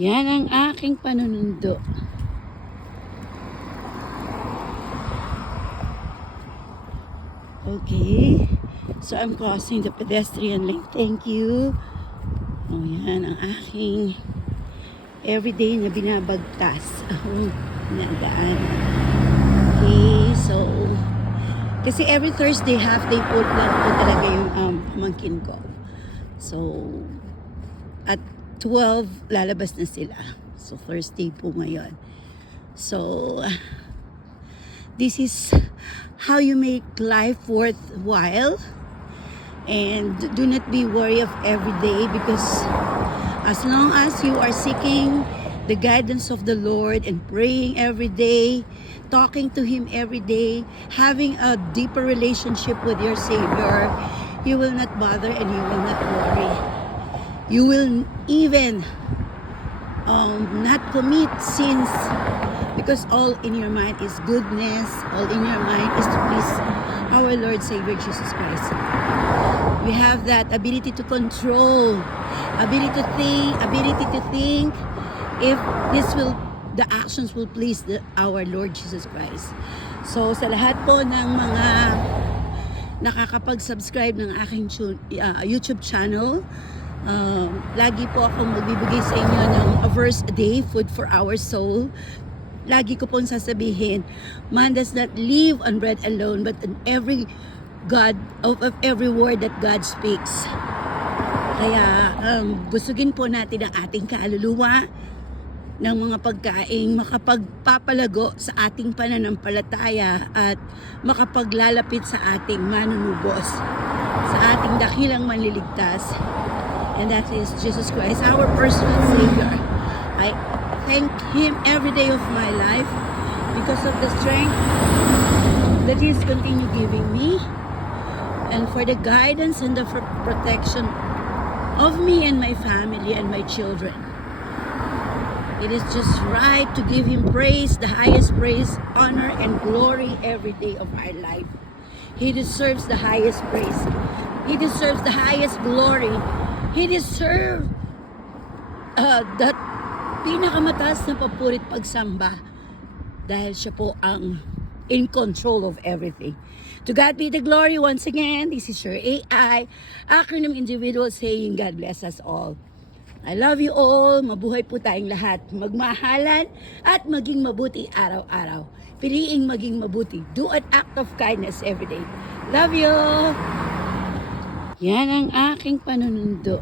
Yan ang aking panunundo. Okay. So I'm crossing the pedestrian lane. Thank you. Oh, yan ang aking everyday na binabagtas. Nadaan. Okay, so kasi every Thursday half day po lang po talaga yung pamangkin ko. So at 12 lalabas na sila. So Thursday po ngayon. So this is how you make life worthwhile, and do not be worried of every day, because as long as you are seeking the guidance of the Lord and praying every day, talking to Him every day, having a deeper relationship with your Savior, you will not bother and you will not worry. You will even not commit sins, because all in your mind is goodness, all in your mind is to please our Lord Savior Jesus Christ. We have that ability to control, ability to think if the actions will please our Lord Jesus Christ. So sa lahat po ng mga nakakapag-subscribe ng aking YouTube channel, lagi po akong magbibigay sa inyo ng a verse a day, food for our soul. Lagi ko pong sasabihin, man does not live on bread alone, but on every word that God speaks. Kaya busugin po natin ang ating kaluluwa ng mga pagkain makapagpapalago sa ating pananampalataya at makapaglalapit sa ating manunubos, sa ating dakilang manliligtas. And that is Jesus Christ, our personal Savior. I thank Him every day of my life because of the strength that He's continue giving me, and for the guidance and the protection of me and my family and my children. It is just right to give Him praise, the highest praise, honor, and glory every day of our life. He deserves the highest praise. He deserves the highest glory. He deserves that pinakamataas na papurit pagsamba, dahil siya po ang in control of everything. To God be the glory once again. This is your AI, acronym individual, saying God bless us all. I love you all. Mabuhay po tayong lahat. Magmahalan at maging mabuti araw-araw. Piliing maging mabuti. Do an act of kindness every day. Love you. Yan ang aking panunundo.